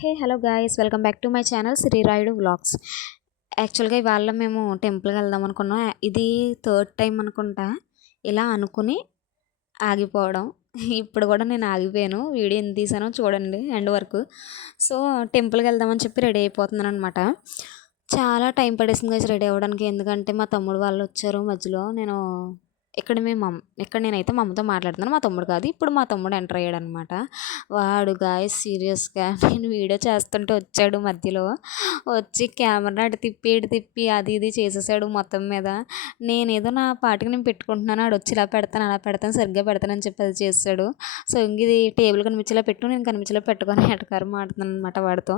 Hey hello guys, welcome back to my channel Sri Rayudu vlogs. యాక్చువల్గా ఇవాళ మేము టెంపుల్కి వెళ్దాం అనుకున్నాం. ఇది థర్డ్ టైం అనుకుంటా ఇలా అనుకుని ఆగిపోవడం. ఇప్పుడు కూడా నేను ఆగిపోయాను. వీడియో ఎంత తీసానో చూడండి ఎండ్ వరకు. సో టెంపుల్కి వెళ్దామని చెప్పి రెడీ అయిపోతున్నాను అనమాట. చాలా టైం పడేసింది గైస్ రెడీ అవ్వడానికి. ఎందుకంటే మా తమ్ముడు వాళ్ళు వచ్చారు మధ్యలో. ఇక్కడ నేనైతే మా అమ్మతో మాట్లాడుతున్నాను, మా తమ్ముడు కాదు. ఇప్పుడు మా తమ్ముడు ఎంటర్ అయ్యాడు అనమాట. వాడు గాయస్ సీరియస్గా నేను వీడియో చేస్తుంటే వచ్చాడు మధ్యలో. వచ్చి కెమెరా అటు తిప్పి ఇటు తిప్పి అది ఇది చేసేసాడు మొత్తం మీద. నేనేదో నా పాటికి నేను పెట్టుకుంటున్నాను, ఆడు వచ్చి ఇలా పెడతాను అలా పెడతాను సరిగ్గా పెడతానని చెప్పి అది చేస్తాడు. సో ఇది టేబుల్ కనిపించేలా పెట్టు, నేను కనిపించేలా పెట్టుకొని ఎటకారం ఆడుతున్నాను అనమాట వాడితో.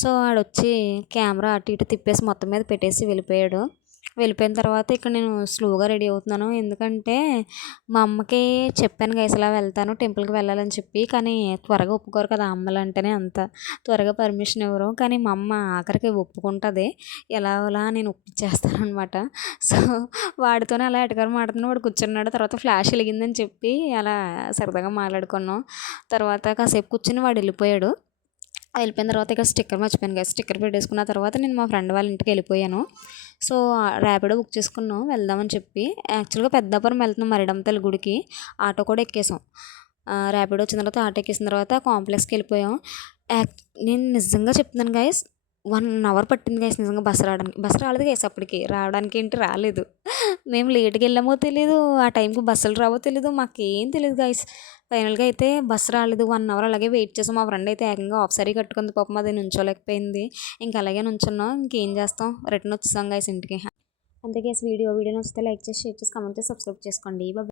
సో ఆడొచ్చి కెమెరా అటు ఇటు తిప్పేసి మొత్తం మీద పెట్టేసి వెళ్ళిపోయాడు. వెళ్ళిపోయిన తర్వాత ఇక్కడ నేను స్లోగా రెడీ అవుతున్నాను. ఎందుకంటే మా అమ్మకి చెప్పాను గైస్ ఇలా వెళ్తాను టెంపుల్కి వెళ్ళాలని చెప్పి. కానీ త్వరగా ఒప్పుకోరు కదా అమ్మలు అంటేనే, అంత త్వరగా పర్మిషన్ ఇవ్వరు. కానీ మా అమ్మ ఆఖరికి ఒప్పుకుంటుంది. ఎలా అలా నేను ఒప్పించేస్తాను అనమాట. సో వాడితోనే అలా ఎటకారం ఆడుతున్నాను. వాడు కూర్చున్నాడు. తర్వాత ఫ్లాష్ వెలిగిందని చెప్పి అలా సరదాగా మాట్లాడుకున్నాం. తర్వాత కాసేపు కూర్చుని వాడు వెళ్ళిపోయాడు. వెళ్ళిపోయిన తర్వాత ఇక్కడ స్టిక్కర్ మర్చిపోయాను కదా, స్టిక్కర్ పెట్టేసుకున్న తర్వాత నేను మా ఫ్రెండ్ వాళ్ళ ఇంటికి వెళ్ళిపోయాను. సో ర్యాపిడో బుక్ చేసుకున్నాం వెళ్దామని చెప్పి. యాక్చువల్గా పెద్దాపురం వెళ్తున్నాం మరిడంతల్లి గుడికి. ఆటో కూడా ఎక్కేసాం. ర్యాపిడో వచ్చిన తర్వాత ఆటో ఎక్కేసిన తర్వాత కాంప్లెక్స్కి వెళ్ళిపోయాం. నేను నిజంగా చెప్తున్నాను గైస్, 1 అవర్ పట్టింది గైస్ నిజంగా బస్సు రావడానికి. బస్సు రాలేదు గైస్ అప్పటికి. రావడానికి ఏంటి రాలేదు. మేము లేట్గా వెళ్ళామో తెలీదు, ఆ టైంకి బస్సులు రావో తెలీదు, మాకేం తెలియదు గైస్. ఫైనల్గా అయితే బస్సు రాలేదు. 1 అవర్ అలాగే వెయిట్ చేసాం. మా ఫ్రెండ్ అయితే ఏకంగా ఆఫ్ సారీ కట్టుకుంది పాపం, అది నుంచోలేకపోయింది. ఇంక అలాగే నుంచున్నాం. ఇంకేం చేస్తాం, రిటర్న్ వచ్చేసాం గైస్ ఇంటికి. అంతే గైస్, వీడియో నచ్చితే లైక్ చేసి షేర్ చేసి కామెంట్ చేసి సబ్స్క్రైబ్ చేసుకోండి. బాయ్.